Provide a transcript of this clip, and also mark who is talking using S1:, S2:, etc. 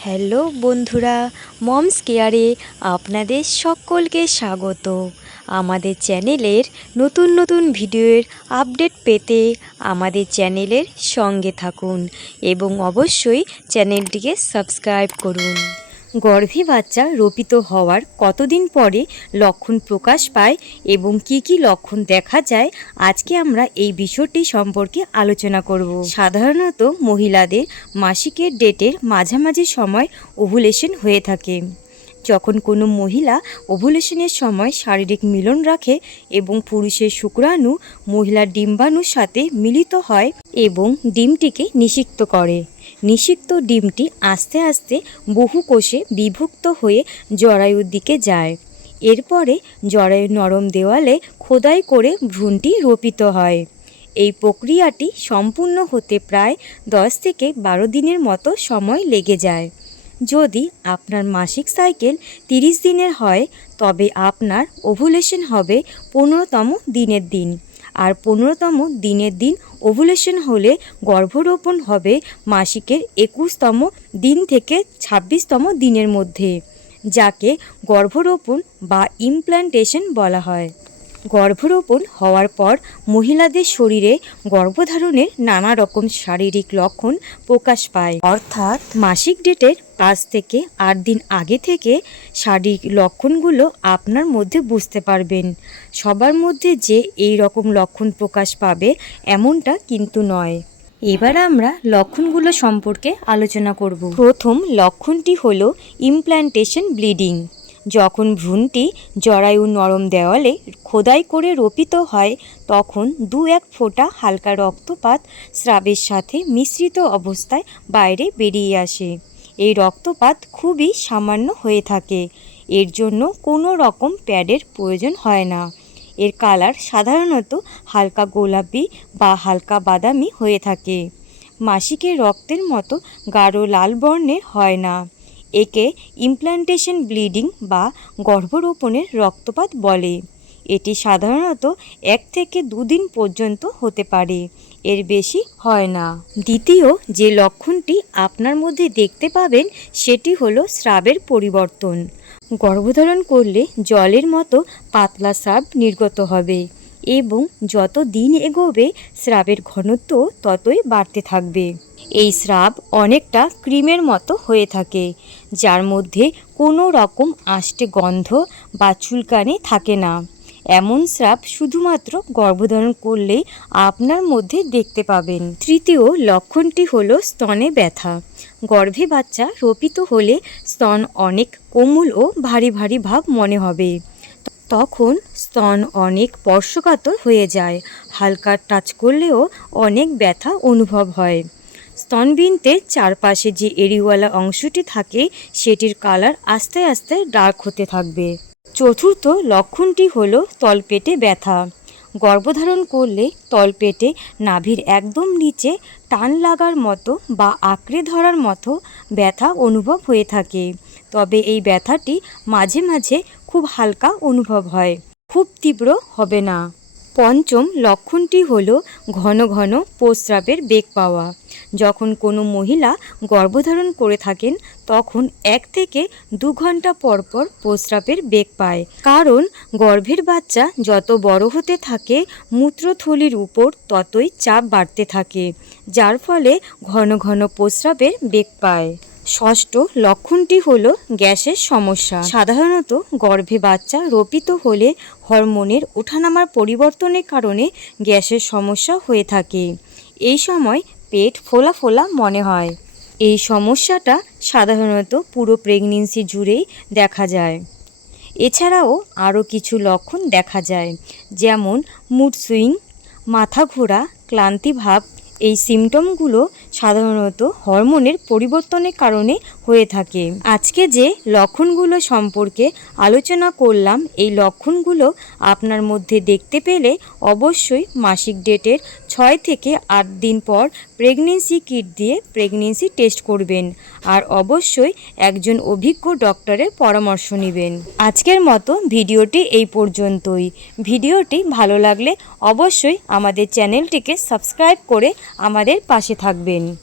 S1: Hello বন্ধুরা, moms কেয়ারে আপনাদের সকলকে স্বাগত। আমাদের চ্যানেলের নতুন নতুন ভিডিওর আপডেট পেতে আমাদের চ্যানেলের সঙ্গে থাকুন এবং অবশ্যই চ্যানেলটিকে সাবস্ক্রাইব করুন। গর্ভে বাচ্চা রোপিত হওয়ার কতদিন পরে লক্ষণ প্রকাশ পায় এবং কি কি লক্ষণ দেখা যায়, আজকে আমরা এই বিষয়টি সম্পর্কে আলোচনা করব। সাধারণত মহিলাদের মাসিকের ডেটের মাঝামাঝি সময় ওভুলেশন হয়ে থাকে। যখন কোনো মহিলা ওভুলেশনের সময় শারীরিক মিলন রাখে এবং পুরুষের শুক্রাণু মহিলার ডিম্বাণুর সাথে মিলিত হয় এবং ডিমটিকে নিষিক্ত করে। নিষিক্ত ডিমটি আস্তে আস্তে বহু কোষে বিভক্ত হয়ে জরায়ুর দিকে যায়। এরপরে জরায়ুর নরম দেওয়ালে খোদাই করে ভ্রূণটি রোপিত হয়। এই প্রক্রিয়াটি সম্পূর্ণ হতে প্রায় দশ থেকে বারো দিনের মতো সময় লেগে যায়। যদি আপনার মাসিক সাইকেল তিরিশ দিনের হয়, তবে আপনার ওভুলেশন হবে পনেরোতম দিনের দিন। আর পনেরোতম দিনের দিন ওভুলেশন হলে গর্ভরোপণ হবে মাসিকের একুশতম দিন থেকে ছাব্বিশতম দিনের মধ্যে, যাকে গর্ভরোপণ বা ইমপ্ল্যান্টেশন বলা হয়। গর্ভরোপণ হওয়ার পর মহিলাদের শরীরে গর্ভধারণের নানা রকম শারীরিক লক্ষণ প্রকাশ পায়। অর্থাৎ মাসিক ডেটের পাঁচ থেকে আট দিন আগে থেকে শারীরিক লক্ষণগুলো আপনার মধ্যে বুঝতে পারবেন। সবার মধ্যে যে এই রকম লক্ষণ প্রকাশ পাবে এমনটা কিন্তু নয়। এবার আমরা লক্ষণগুলো সম্পর্কে আলোচনা করব। প্রথম লক্ষণটি হলো ইমপ্ল্যান্টেশন ব্লিডিং যখন ভ্রূণটি জরায়ু নরম দেওয়ালে খোদাই করে রোপিত হয়, তখন দু এক ফোঁটা হালকা রক্তপাত স্রাবের সাথে মিশ্রিত অবস্থায় বাইরে বেরিয়ে আসে। এই রক্তপাত খুবই সামান্য হয়ে থাকে। এর জন্য কোনো রকম প্যাডের প্রয়োজন হয় না। এর কালার সাধারণত হালকা গোলাপি বা হালকা বাদামি হয়ে থাকে। মাসিকের রক্তের মতো গাঢ় লাল বর্ণের হয় না। একে ইমপ্ল্যান্টেশন ব্লিডিং বা গর্ভরোপণের রক্তপাত বলে। এটি সাধারণত এক থেকে দুদিন পর্যন্ত হতে পারে। এর বেশি হয় না। দ্বিতীয় যে লক্ষণটি আপনার মধ্যে দেখতে পাবেন, সেটি হলো স্রাবের পরিবর্তন। গর্ভধারণ করলে জলের মতো পাতলা স্রাব নির্গত হবে। এবং যত দিন এগোবে, স্রাবের ঘনত্ব ততই বাড়তে থাকবে। এই স্রাব অনেকটা ক্রিমের মতো হয়ে থাকে, যার মধ্যে কোনো রকম আষ্টে গন্ধ বা চুলকানি থাকে না। এমন স্রাব শুধুমাত্র গর্ভধারণ করলেই আপনার মধ্যে দেখতে পাবেন। তৃতীয় লক্ষণটি হলো স্তনে ব্যথা। গর্ভে বাচ্চা রোপিত হলে স্তন অনেক কোমল ও ভারী ভারী ভাব মনে হবে। তখন স্তন অনেক স্পর্শকাতর হয়ে যায়। হালকা টাচ করলেও অনেক ব্যথা অনুভব হয়। স্তনবিন্তের চারপাশে যে এরিওয়ালা অংশটি থাকে, সেটির কালার আস্তে আস্তে ডার্ক হতে থাকবে। চতুর্থ লক্ষণটি হলো তলপেটে ব্যথা। গর্ভধারণ করলে তলপেটে নাভির একদম নিচে টান লাগার মতো বা আঁকড়ে ধরার মতো ব্যথা অনুভব হয়ে থাকে। তবে এই ব্যথাটি মাঝে মাঝে খুব হালকা অনুভব হয়, খুব তীব্র হবে না। পঞ্চম লক্ষণটি হল ঘন ঘন প্রস্রাবের বেগ পাওয়া। যখন কোনো মহিলা গর্ভধারণ করে থাকেন, তখন এক থেকে দু ঘণ্টা পর পর প্রস্রাবের বেগ পায়। কারণ গর্ভের বাচ্চা যত বড় হতে থাকে, মূত্রথলির উপর ততই চাপ বাড়তে থাকে, যার ফলে ঘন ঘন প্রস্রাবের বেগ পায়। ষষ্ঠ লক্ষণটি হল গ্যাসের সমস্যা। সাধারণত গর্ভে বাচ্চা রোপিত হলে হরমোনের ওঠানামার পরিবর্তনের কারণে গ্যাসের সমস্যা হয়ে থাকে। এই সময় পেট ফোলা ফোলা মনে হয়। এই সমস্যাটা সাধারণত পুরো প্রেগনেন্সি জুড়েই দেখা যায়। এছাড়াও আরও কিছু লক্ষণ দেখা যায়, যেমন মুড সুইং, মাথা ঘোরা, ক্লান্তি ভাব এই সিমটমগুলো সাধারণত হরমোনের পরিবর্তনের কারণে হয়ে থাকে। আজকে যে লক্ষণগুলো সম্পর্কে আলোচনা করলাম, এই লক্ষণগুলো আপনার মধ্যে দেখতে পেলে অবশ্যই মাসিক ডেটের ছয় থেকে আট দিন পর প্রেগনেন্সি কিট দিয়ে প্রেগনেন্সি টেস্ট করবেন। আর অবশ্যই একজন অভিজ্ঞ ডক্টরের পরামর্শ নেবেন। আজকের মতো ভিডিওটি এই পর্যন্তই। ভিডিওটি ভালো লাগলে অবশ্যই আমাদের চ্যানেলটিকে সাবস্ক্রাইব করে আমাদের পাশে থাকবেন।